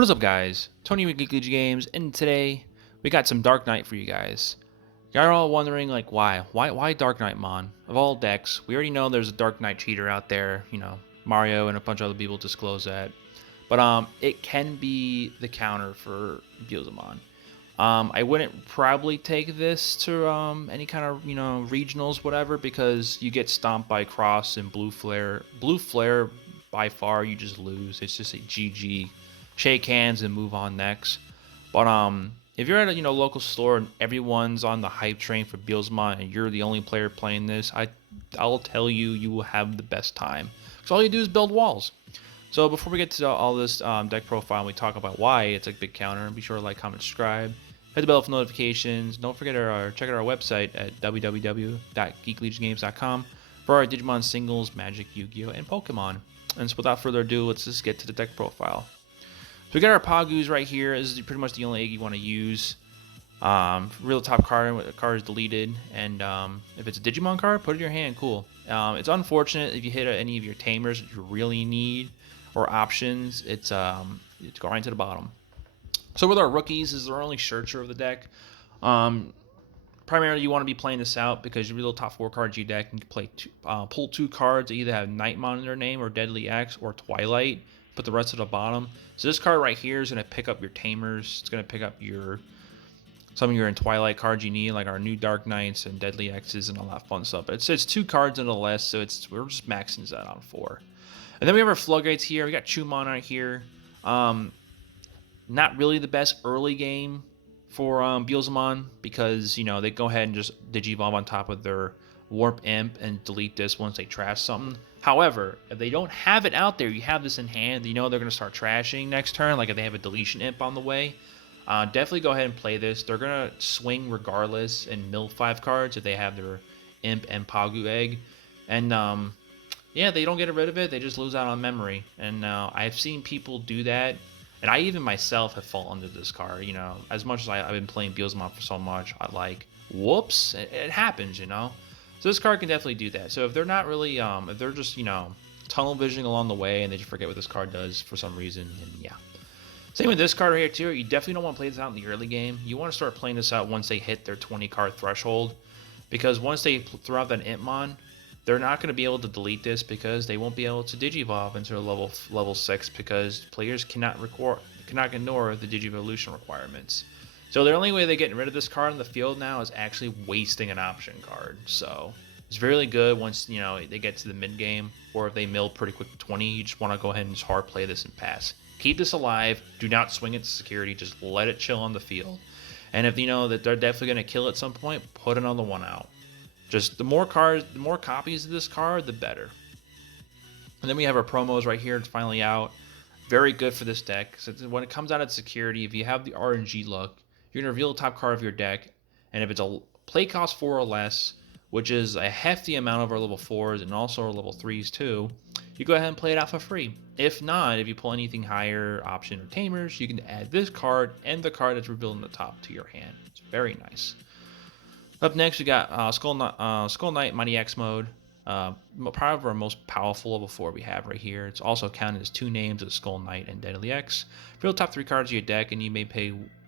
What is up, guys? Tony with Geekly Games, and today we got some Dark Knight for you guys. You're all wondering, like, why Darkknightmon? Of all decks, we already know there's a Dark Knight cheater out there. Mario and a bunch of other people disclose that, but it can be the counter for Digimon. I wouldn't probably take this to any kind of regionals, whatever, because you get stomped by Cross and Blue Flare. Blue Flare, by far, you just lose. It's just a GG. Shake hands and move on next. But if you're at a local store and everyone's on the hype train for Beelzemon and you're the only player playing this, I'll tell you, you will have the best time. Because all you do is build walls. So before we get to all this deck profile and we talk about why it's a big counter, be sure to like, comment, subscribe. Hit the bell for notifications. Don't forget check out our website at www.geeklegiongames.com for our Digimon singles, Magic, Yu-Gi-Oh, and Pokemon. And so without further ado, let's just get to the deck profile. So we got our Pagus right here. This is pretty much the only egg you want to use. Real top card, the card is deleted, and if it's a Digimon card, put it in your hand. Cool. It's unfortunate if you hit any of your tamers that you really need or options. It's go right to the bottom. So with our rookies, this is our only searcher of the deck. Primarily, you want to be playing this out because your real top 4 cards you deck and play pull 2 cards that either have Nightmon in their name or Deadly X or Twilight. Put the rest at the bottom. So this card right here is going to pick up your tamers. It's going to pick up some of your Twilight cards you need, like our new Dark Knights and Deadly X's and all that fun stuff. But it's 2 cards in the list, so we're just maxing that on 4. And then we have our Floodgates here. We got Chumon right here. Not really the best early game for Beelzemon because they go ahead and just Digivolve on top of their Warp Imp and delete this once they trash something. However, if they don't have it out there, you have this in hand, they're going to start trashing next turn, like if they have a deletion imp on the way. Definitely go ahead and play this. They're going to swing regardless and mill 5 cards if they have their imp and Pagu egg. And yeah, they don't get rid of it, they just lose out on memory. And I've seen people do that, and I even myself have fallen into this card. As much as I've been playing Beelzemon for so much, I like, whoops, it happens, So this card can definitely do that. So if they're not really, if they're just, tunnel visioning along the way and they just forget what this card does for some reason, and yeah. Same with this card right here too. You definitely don't want to play this out in the early game. You want to start playing this out once they hit their 20 card threshold. Because once they throw out that Impmon, they're not going to be able to delete this because they won't be able to Digivolve into level 6 because players cannot ignore the Digivolution requirements. So the only way they're getting rid of this card in the field now is actually wasting an option card. So it's really good once they get to the mid game, or if they mill pretty quick to 20, you just want to go ahead and just hard play this and pass. Keep this alive. Do not swing it to security. Just let it chill on the field. And if you know that they're definitely going to kill at some point, put another one out. Just the more copies of this card, the better. And then we have our promos right here. It's finally out. Very good for this deck. So when it comes out at security, if you have the RNG look, you're going to reveal the top card of your deck, and if it's a play cost 4 or less, which is a hefty amount of our level 4s and also our level 3s too, you go ahead and play it out for free. If not, if you pull anything higher, option or tamers, you can add this card and the card that's revealed in the top to your hand. It's very nice. Up next, we got Skull Knight Mighty X mode. Probably our most powerful level 4 we have right here. It's also counted as 2 names of Skull Knight and Deadly X. Reveal the top 3 cards of your deck, and you may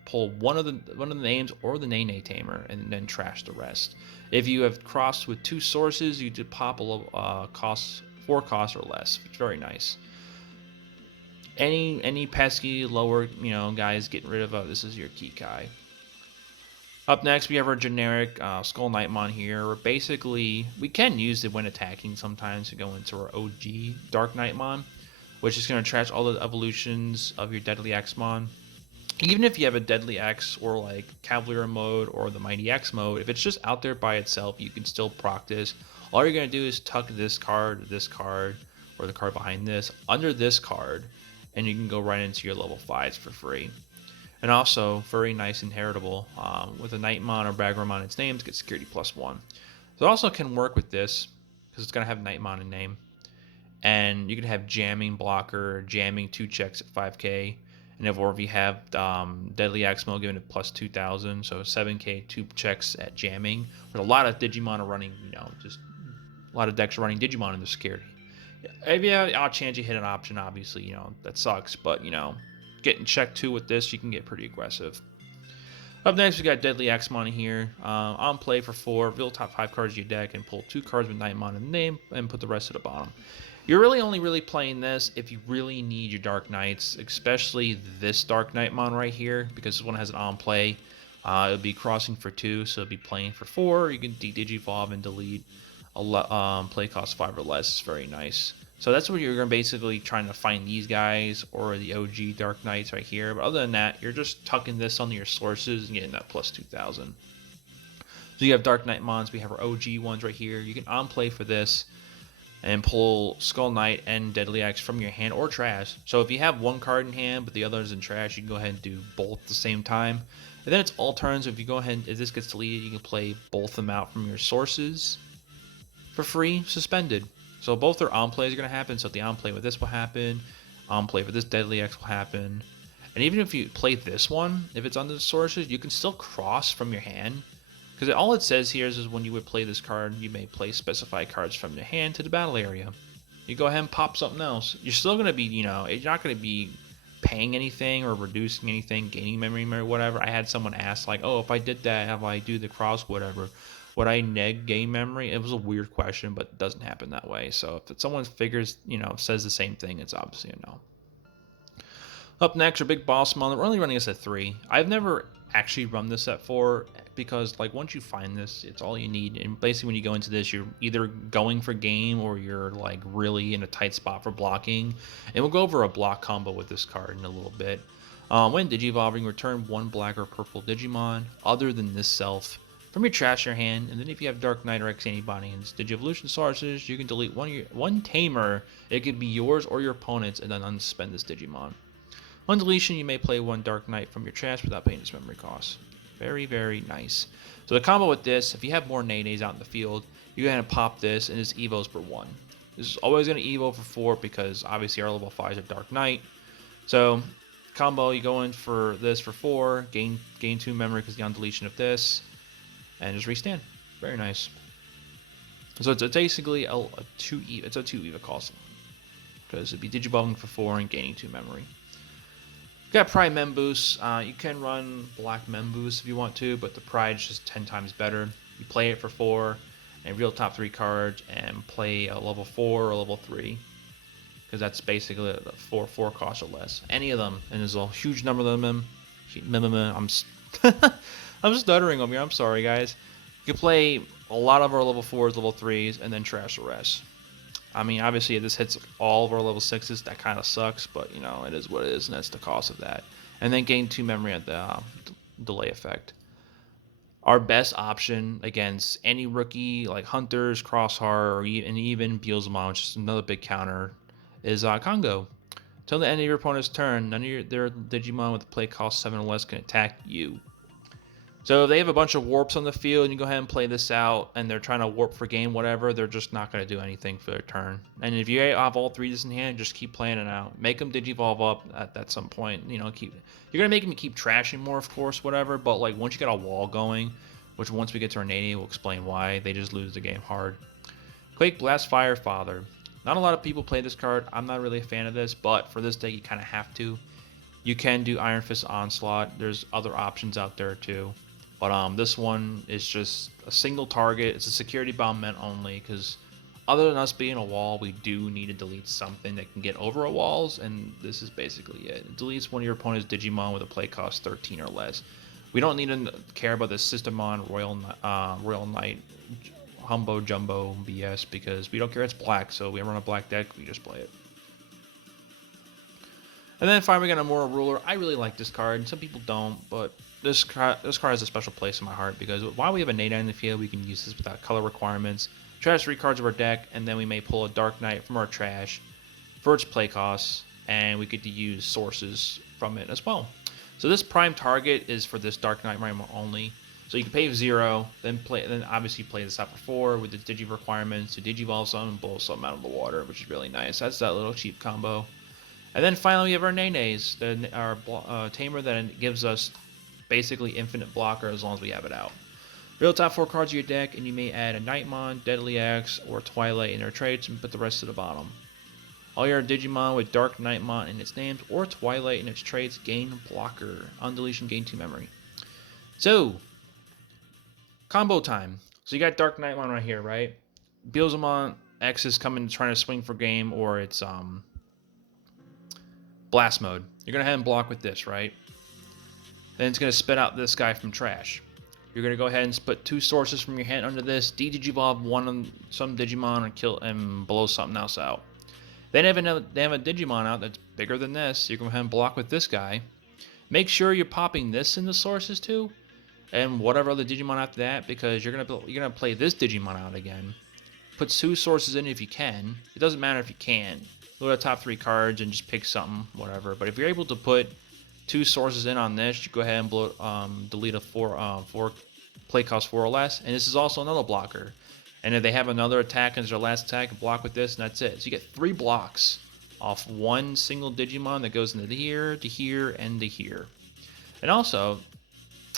pull one of the names or the Nene Tamer and then trash the rest. If you have crossed with 2 sources, you do pop a level 4 cost or less. It's very nice. Any pesky lower guys getting rid of this is your key guy. Up next, we have our generic Skull Knightmon here. Where basically, we can use it when attacking sometimes to go into our OG Darkknightmon, which is going to trash all the evolutions of your Deadly Xmon. Even if you have a Deadly X or like Cavalier mode or the Mighty X mode, if it's just out there by itself, you can still proc this. All you're going to do is tuck this card, or the card behind this, under this card, and you can go right into your level 5s for free. And also, very nice and heritable. With a Nightmon or Bagramon in its name, to get security +1. So it also can work with this, because it's going to have Nightmon in name. And you can have jamming blocker, jamming 2 checks at 5k. And if you have Deadly Axmo giving it +2000, so 7k, 2 checks at jamming. There's a lot of Digimon are running, just a lot of decks are running Digimon in the security. If you have odd chance you hit an option, obviously, that sucks. But, getting checked too with this, you can get pretty aggressive. Up next, we got Deadly Axemon here. On play for 4, reveal top 5 cards of your deck and pull 2 cards with Nightmon in the name and put the rest at the bottom. You're really only playing this if you really need your Dark Knights, especially this Darkknightmon right here, because this one has an on play. It'll be crossing for 2, so it'll be playing for 4. You can digivolve and delete. Play cost 5 or less. It's very nice. So that's what you're basically trying to find these guys or the OG Dark Knights right here. But other than that, you're just tucking this onto your sources and getting that plus 2,000. So you have Darkknightmons. We have our OG ones right here. You can on play for this and pull Skull Knight and Deadly Axe from your hand or trash. So if you have one card in hand but the other is in trash, you can go ahead and do both at the same time. And then it's all turns. If you go ahead, if this gets deleted, you can play both of them out from your sources for free, suspended. So both their on plays are going to happen. So the on play with this will happen. On play for this Deadly Axe will happen. And even if you play this one, if it's under the sources, you can still cross from your hand. Because all it says here is when you would play this card, you may play specified cards from your hand to the battle area. You go ahead and pop something else. You're still going to be, you're not going to be paying anything or reducing anything, gaining memory or whatever. I had someone ask like, oh, if I did that, if I do the cross, whatever, would I gain memory? It was a weird question, but it doesn't happen that way. So if someone figures, says the same thing, it's obviously a no. Up next, our big boss mon. We're only running this at 3. I've never actually run this at 4 because once you find this, it's all you need. And basically when you go into this, you're either going for game or you're really in a tight spot for blocking. And we'll go over a block combo with this card in a little bit. When digivolving, return 1 black or purple Digimon other than this self from your trash in your hand. And then if you have Dark Knight or X anybody in Digievolution sources, you can delete one tamer. It could be yours or your opponent's and then unsuspend this Digimon. On deletion, you may play 1 Dark Knight from your trash without paying its memory cost. Very, very nice. So the combo with this, if you have more Nays out in the field, you're going to pop this and it's evos for 1. This is always going to evo for 4 because obviously our level 5s are Dark Knight. So combo, you go in for this for 4, gain 2 memory because the on deletion of this, and just restand. Very nice. So it's basically a 2 EVA. It's a 2 EVA cost because it'd be digivolving for 4 and gaining 2 memory. Got Pride Memboost. You can run Black Memboost if you want to, but the Pride's just 10 times better. You play it for 4 and real top 3 cards and play a level 4 or level 3 because that's basically a 4 cost or less. Any of them, and there's a huge number of them. I'm stuttering over here. I'm sorry, guys. You can play a lot of our level 4s, level 3s, and then trash the rest. I mean, obviously, if this hits all of our level 6s, that kind of sucks, but, it is what it is, and that's the cost of that. And then gain 2 memory at the delay effect. Our best option against any rookie, like Hunters, Crossheart, or even Beelzemon, which is another big counter, is Congo. Until the end of your opponent's turn, none of their Digimon with a play cost 7 or less can attack you. So if they have a bunch of warps on the field and you go ahead and play this out and they're trying to warp for game, whatever, they're just not going to do anything for their turn. And if you have all 3 in hand, just keep playing it out. Make them digivolve up at some point. You're going to make them keep trashing more, of course, whatever. But once you get a wall going, which once we get to our Nady, we'll explain why, they just lose the game hard. Quake Blast Firefather. Not a lot of people play this card. I'm not really a fan of this, but for this deck, you kind of have to. You can do Iron Fist Onslaught. There's other options out there too. But this one is just a single target. It's a security bomb meant only because other than us being a wall, we do need to delete something that can get over our walls, and this is basically it. It deletes one of your opponent's Digimon with a play cost 13 or less. We don't need to care about the Systemon, Royal Knight, Humbo Jumbo BS because we don't care it's black, so we run a black deck, we just play it. And then finally we got a Moral Ruler. I really like this card. Some people don't, but this card has a special place in my heart because while we have a Nada in the field, we can use this without color requirements. Trash 3 cards of our deck, and then we may pull a Dark Knight from our trash for its play costs, and we get to use sources from it as well. So this prime target is for this Darkknightmon only. So you can pay 0, then obviously play this out for 4 with the Digi requirements to Digivolve something and blow something out of the water, which is really nice. That's that little cheap combo. And then finally we have our Nenes, our tamer that gives us basically infinite blocker as long as we have it out. Real top 4 cards of your deck, and you may add a Nightmon, Deadly Axe, or Twilight in their traits and put the rest to the bottom. All your Digimon with Darkknightmon in its names or Twilight in its traits gain blocker. On deletion, gain 2 memory. So, combo time. So you got Darkknightmon right here, right? Beelzemon X is coming trying to swing for game, or it's blast mode. You're gonna have him block with this, right? Then it's gonna spit out this guy from trash. You're gonna go ahead and put 2 sources from your hand under this. De-Digivolve one on some Digimon and kill and blow something else out. Then they have a Digimon out that's bigger than this. You're gonna go ahead and block with this guy. Make sure you're popping this in the sources too, and whatever other Digimon after that, because you're gonna play this Digimon out again. Put 2 sources in if you can. It doesn't matter if you can. Look at the top 3 cards and just pick something, whatever. But if you're able to put 2 sources in on this, you go ahead and delete a 4 play cost 4 or less. And this is also another blocker. And if they have another attack as their last attack, block with this, and that's it. So you get 3 blocks off one single Digimon that goes into here, to here, and to here. And also,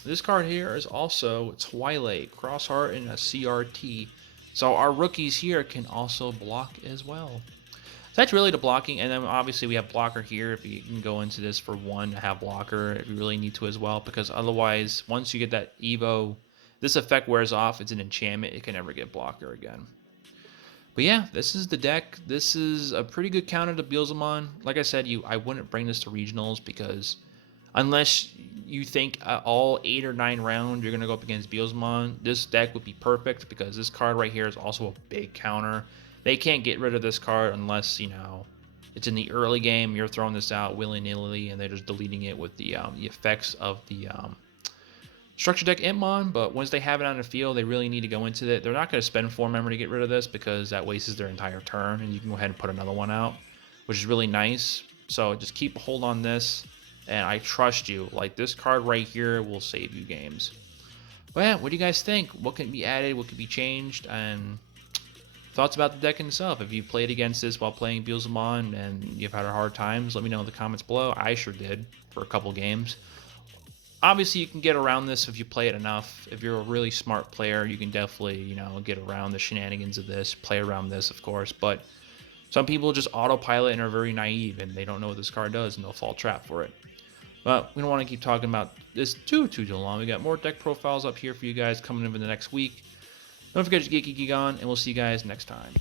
this card here is also Twilight, Crossheart, and a CRT. So our rookies here can also block as well. So that's really the blocking, and then obviously we have blocker here. If you can go into this for 1 to have blocker, if you really need to as well, because otherwise, once you get that Evo, this effect wears off. It's an enchantment. It can never get blocker again. But yeah, this is the deck. This is a pretty good counter to Beelzemon. Like I said, I wouldn't bring this to regionals because unless you think all 8 or 9 rounds you're going to go up against Beelzemon, this deck would be perfect because this card right here is also a big counter. They can't get rid of this card unless, it's in the early game, you're throwing this out willy-nilly, and they're just deleting it with the effects of the structure deck Entmon. But once they have it on the field, they really need to go into it. They're not going to spend 4 memory to get rid of this because that wastes their entire turn, and you can go ahead and put another one out, which is really nice. So just keep a hold on this. And I trust you. Like, this card right here will save you games. But yeah, what do you guys think? What can be added? What can be changed? And thoughts about the deck itself. If you played against this while playing Beelzemon and you've had a hard times, let me know in the comments below. I sure did for a couple games. Obviously, you can get around this if you play it enough. If you're a really smart player, you can definitely, get around the shenanigans of this. Play around this, of course. But some people just autopilot and are very naive, and they don't know what this card does, and they'll fall trap for it. But we don't want to keep talking about this too long. We got more deck profiles up here for you guys coming in for the next week. Don't forget to geek on, and we'll see you guys next time.